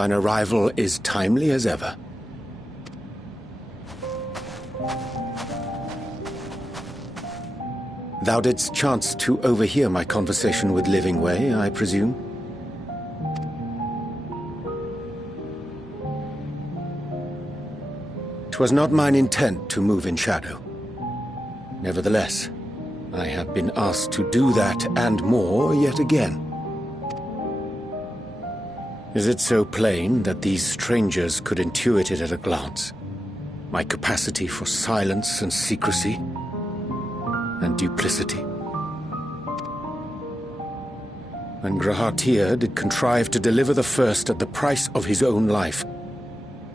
Thine arrival is timely as ever. Thou didst chance to overhear my conversation with Livingway, I presume? 'Twas not mine intent to move in shadow. Nevertheless, I have been asked to do that and more yet again. Is it so plain that these strangers could intuit it at a glance? My capacity for silence and secrecy and duplicity? When Grahatir did contrive to deliver the first at the price of his own life,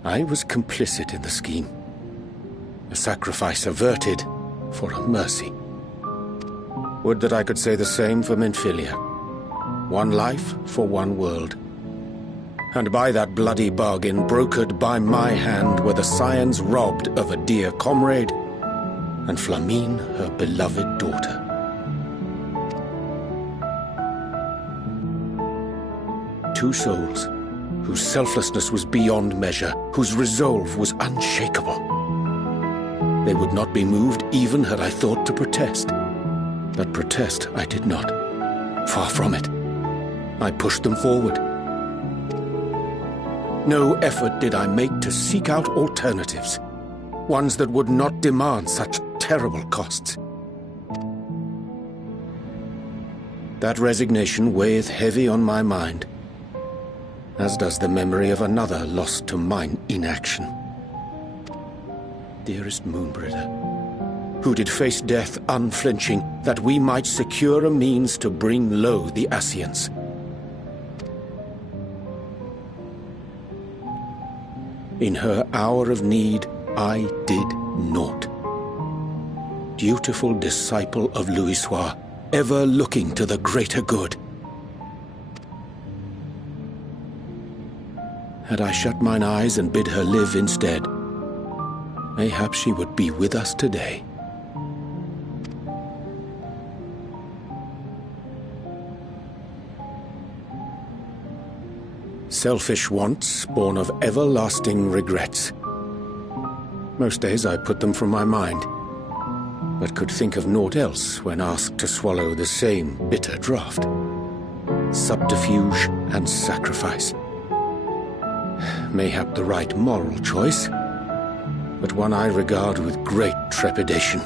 I was complicit in the scheme. A sacrifice averted for a mercy. Would that I could say the same for Minfilia. One life for one world. And by that bloody bargain brokered by my hand were the scions robbed of a dear comrade, and Flamine her beloved daughter. Two souls, whose selflessness was beyond measure, whose resolve was unshakable. They would not be moved even had I thought to protest. But protest I did not. Far from it. I pushed them forward. No effort did I make to seek out alternatives, ones that would not demand such terrible costs. That resignation weigheth heavy on my mind, as does the memory of another lost to mine inaction. Dearest Moonbringer, who did face death unflinching, that we might secure a means to bring low the Ascians. In her hour of need, I did naught. Dutiful disciple of Louisoix, ever looking to the greater good. Had I shut mine eyes and bid her live instead, mayhap she would be with us today. Selfish wants, born of everlasting regrets. Most days I put them from my mind, but could think of naught else when asked to swallow the same bitter draught. Subterfuge and sacrifice. Mayhap the right moral choice, but one I regard with great trepidation.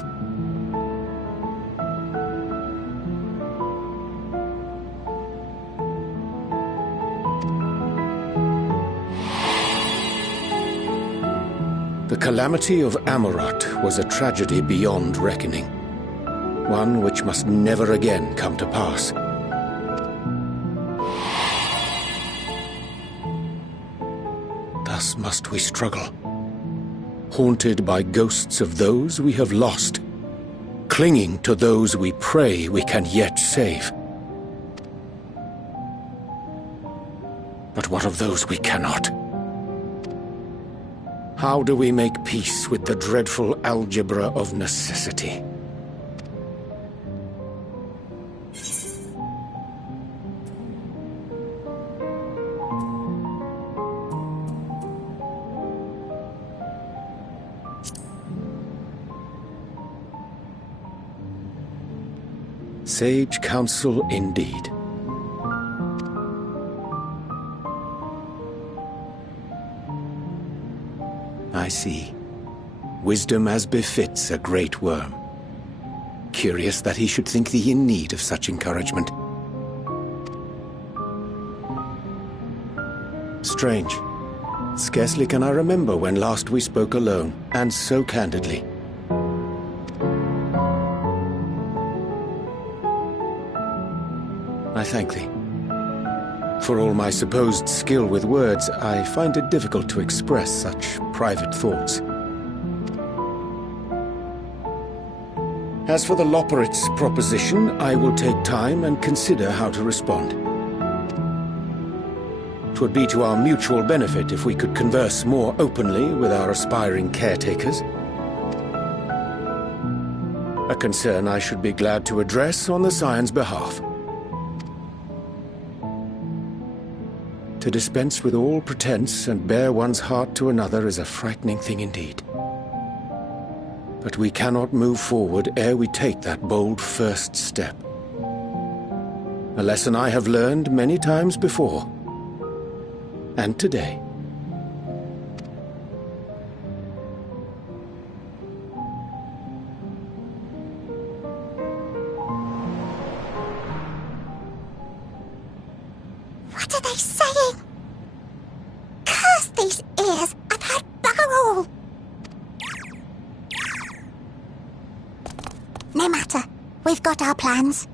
The calamity of Amarot was a tragedy beyond reckoning, one which must never again come to pass. Thus must we struggle, haunted by ghosts of those we have lost, clinging to those we pray we can yet save. But what of those we cannot? How do we make peace with the dreadful algebra of necessity? Sage counsel indeed. I see. Wisdom as befits a great worm. Curious that he should think thee in need of such encouragement. Strange. Scarcely can I remember when last we spoke alone, and so candidly. I thank thee. For all my supposed skill with words, I find it difficult to express such private thoughts. As for the Loporrit's proposition, I will take time and consider how to respond. 'Twould be to our mutual benefit if we could converse more openly with our aspiring caretakers. A concern I should be glad to address on the Scion's behalf. To dispense with all pretense and bare one's heart to another is a frightening thing indeed. But we cannot move forward ere we take that bold first step. A lesson I have learned many times before. And today. What are they saying? Curse these ears and that barrel! No matter. We've got our plans.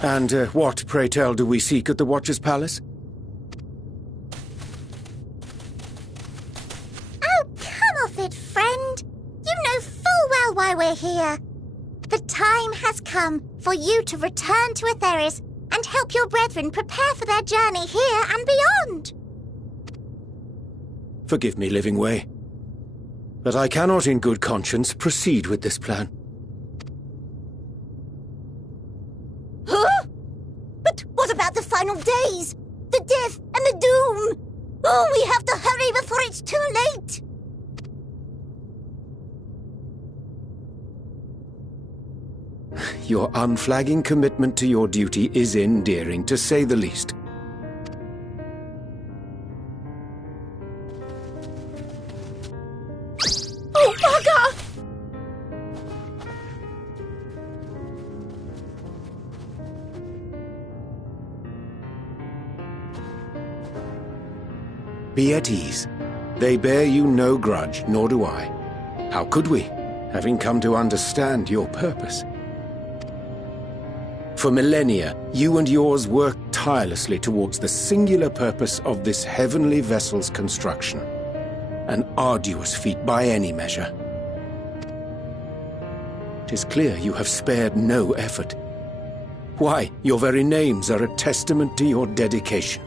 And what, pray tell, do we seek at the Watcher's Palace? Oh, come off it, friend. You know full well why we're here. The time has come for you to return to Aetheris and help your brethren prepare for their journey here and beyond. Forgive me, Living Way, but I cannot in good conscience proceed with this plan. Huh? But what about the final days? The death and the doom? Oh, we have to hurry before it's too late. Your unflagging commitment to your duty is endearing, to say the least. Oh, bugger! Be at ease. They bear you no grudge, nor do I. How could we, having come to understand your purpose? For millennia, you and yours worked tirelessly towards the singular purpose of this heavenly vessel's construction. An arduous feat by any measure. 'Tis clear you have spared no effort. Why, your very names are a testament to your dedication.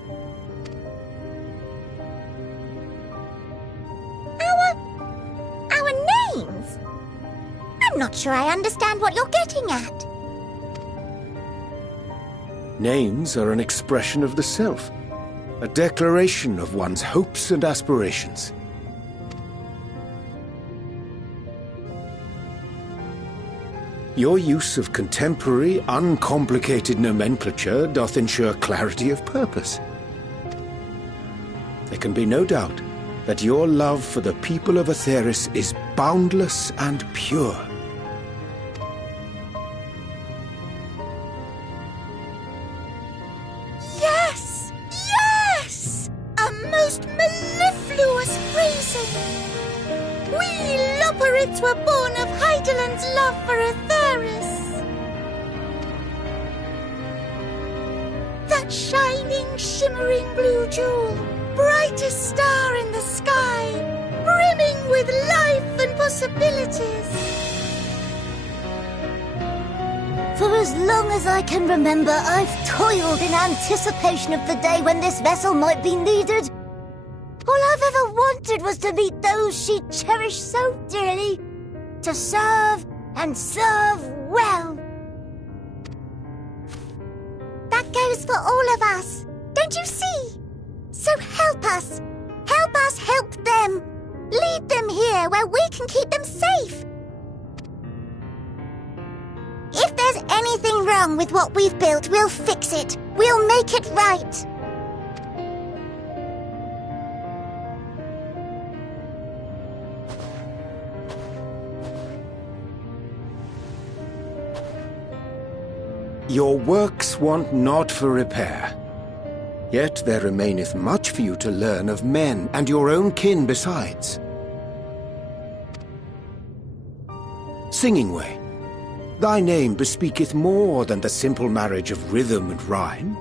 Our names? I'm not sure I understand what you're getting at. Names are an expression of the self, a declaration of one's hopes and aspirations. Your use of contemporary, uncomplicated nomenclature doth ensure clarity of purpose. There can be no doubt that your love for the people of Aetheris is boundless and pure. Yes! Yes! A most mellifluous phrasing! We Loperids were born of Heideland's love for Aetheris. That shining, shimmering blue jewel, brightest star in the sky, brimming with life and possibilities. For as long as I can remember, I've toiled in anticipation of the day when this vessel might be needed. All I've ever wanted was to meet those she cherished so dearly, to serve and serve well. That goes for all of us, don't you see? So help us help them. Lead them here where we can keep them safe. If there's anything wrong with what we've built, we'll fix it. We'll make it right. Your works want not for repair. Yet there remaineth much for you to learn of men, and your own kin besides. Singing Way, thy name bespeaketh more than the simple marriage of rhythm and rhyme.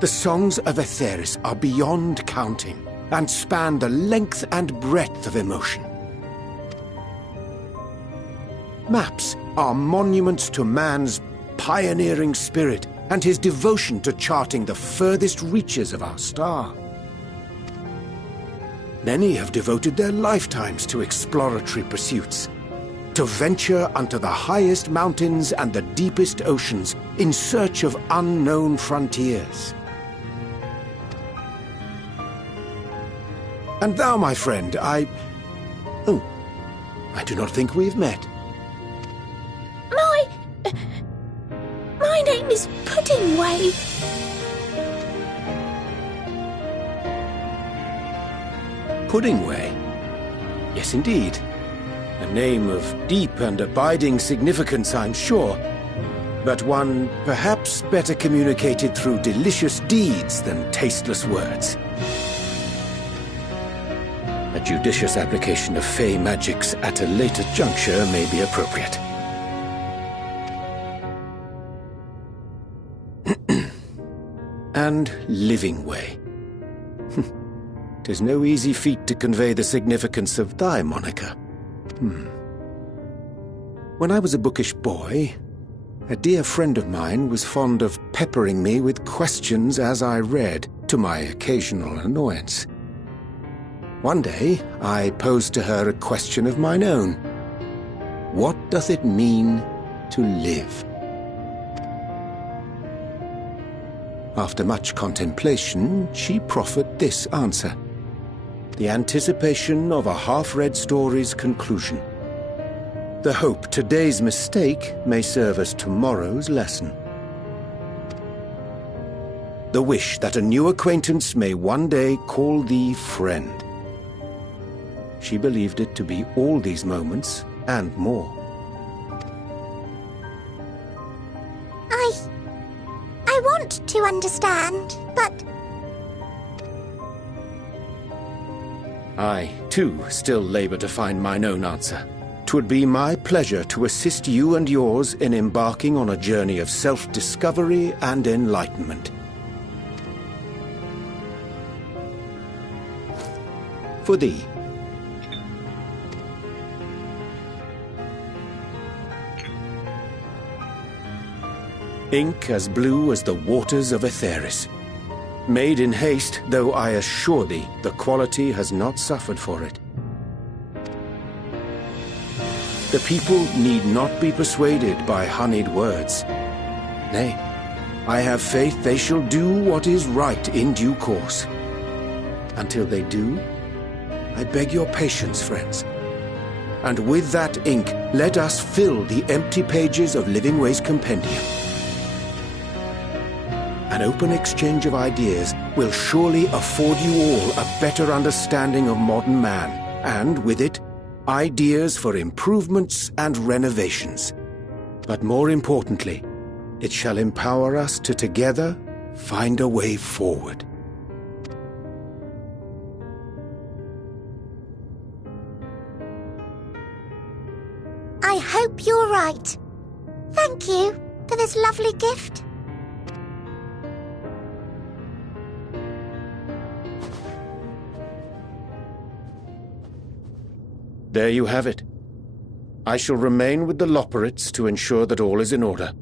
The songs of Aetheris are beyond counting, and span the length and breadth of emotion. Maps are monuments to man's pioneering spirit, and his devotion to charting the furthest reaches of our star. Many have devoted their lifetimes to exploratory pursuits, to venture unto the highest mountains and the deepest oceans in search of unknown frontiers. And thou, my friend, I do not think we've met. My name is Puddingway. Puddingway? Yes, indeed. A name of deep and abiding significance, I'm sure, but one perhaps better communicated through delicious deeds than tasteless words. A judicious application of fey magics at a later juncture may be appropriate. and living way. 'Tis no easy feat to convey the significance of thy moniker. When I was a bookish boy, a dear friend of mine was fond of peppering me with questions as I read, to my occasional annoyance. One day, I posed to her a question of mine own. What doth it mean to live? After much contemplation, she proffered this answer: the anticipation of a half-read story's conclusion. The hope today's mistake may serve as tomorrow's lesson. The wish that a new acquaintance may one day call thee friend. She believed it to be all these moments and more. I want to understand, but... I, too, still labour to find mine own answer. 'Twould be my pleasure to assist you and yours in embarking on a journey of self-discovery and enlightenment. For thee. Ink as blue as the waters of Aetheris. Made in haste, though I assure thee, the quality has not suffered for it. The people need not be persuaded by honeyed words. Nay, I have faith they shall do what is right in due course. Until they do, I beg your patience, friends. And with that ink, let us fill the empty pages of Living Way's compendium. An open exchange of ideas will surely afford you all a better understanding of modern man, and with it, ideas for improvements and renovations. But more importantly, it shall empower us to together find a way forward. I hope you're right. Thank you for this lovely gift. There you have it. I shall remain with the Loporrits to ensure that all is in order.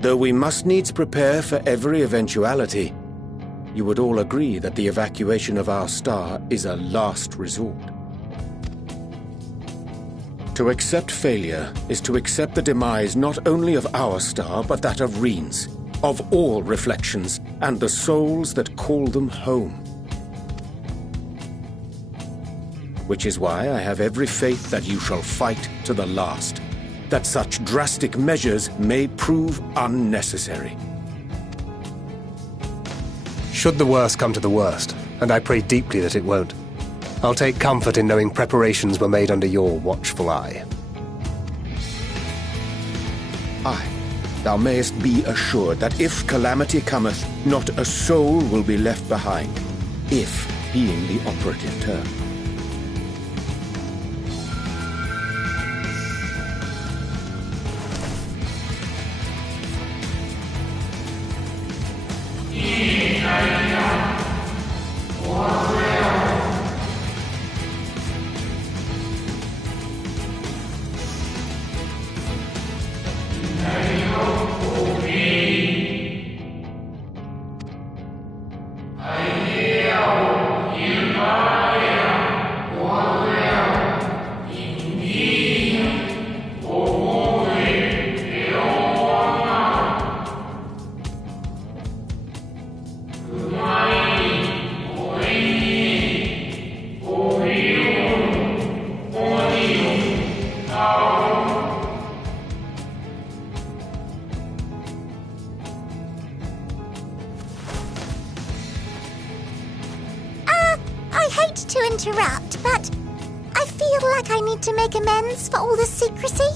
Though we must needs prepare for every eventuality, you would all agree that the evacuation of our star is a last resort. To accept failure is to accept the demise not only of our star, but that of Reen's, of all reflections, and the souls that call them home. Which is why I have every faith that you shall fight to the last, that such drastic measures may prove unnecessary. Should the worst come to the worst, and I pray deeply that it won't, I'll take comfort in knowing preparations were made under your watchful eye. Aye, thou mayest be assured that if calamity cometh, not a soul will be left behind, if being the operative term. I hate to interrupt, but I feel like I need to make amends for all the secrecy.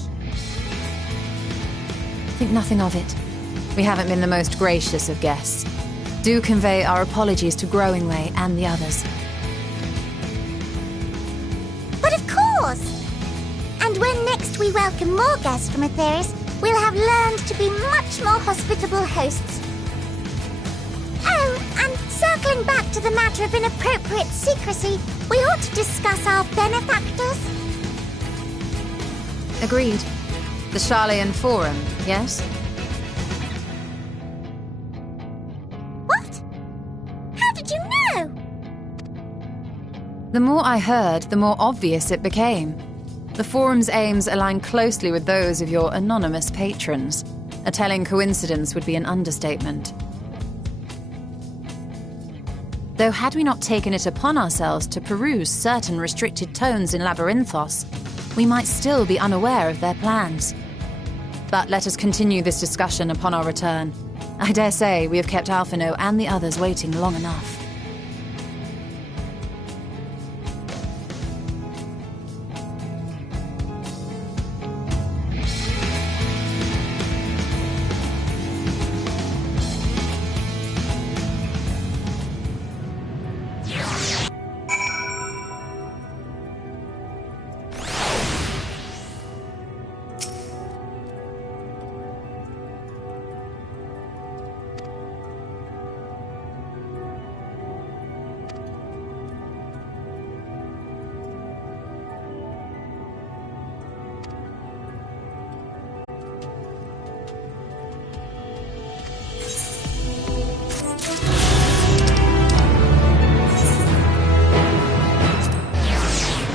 Think nothing of it. We haven't been the most gracious of guests. Do convey our apologies to Growingway and the others. But of course! And when next we welcome more guests from Aetheris, we'll have learned to be much more hospitable hosts. Oh, and circling back to the matter of inappropriate secrecy, we ought to discuss our benefactors. Agreed. The Charleyan Forum, yes? What? How did you know? The more I heard, the more obvious it became. The Forum's aims align closely with those of your anonymous patrons. A telling coincidence would be an understatement. Though had we not taken it upon ourselves to peruse certain restricted tones in Labyrinthos, we might still be unaware of their plans. But let us continue this discussion upon our return. I dare say we have kept Alphino and the others waiting long enough.